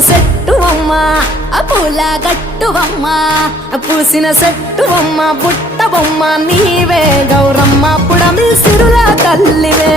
సెట్టువమ్మ పూల గట్టువమ్మ పూసిన సెట్టువమ్మ బుట్ట బొమ్మ నీవే గౌరమ్మ పుడమి సిరుల తల్లివే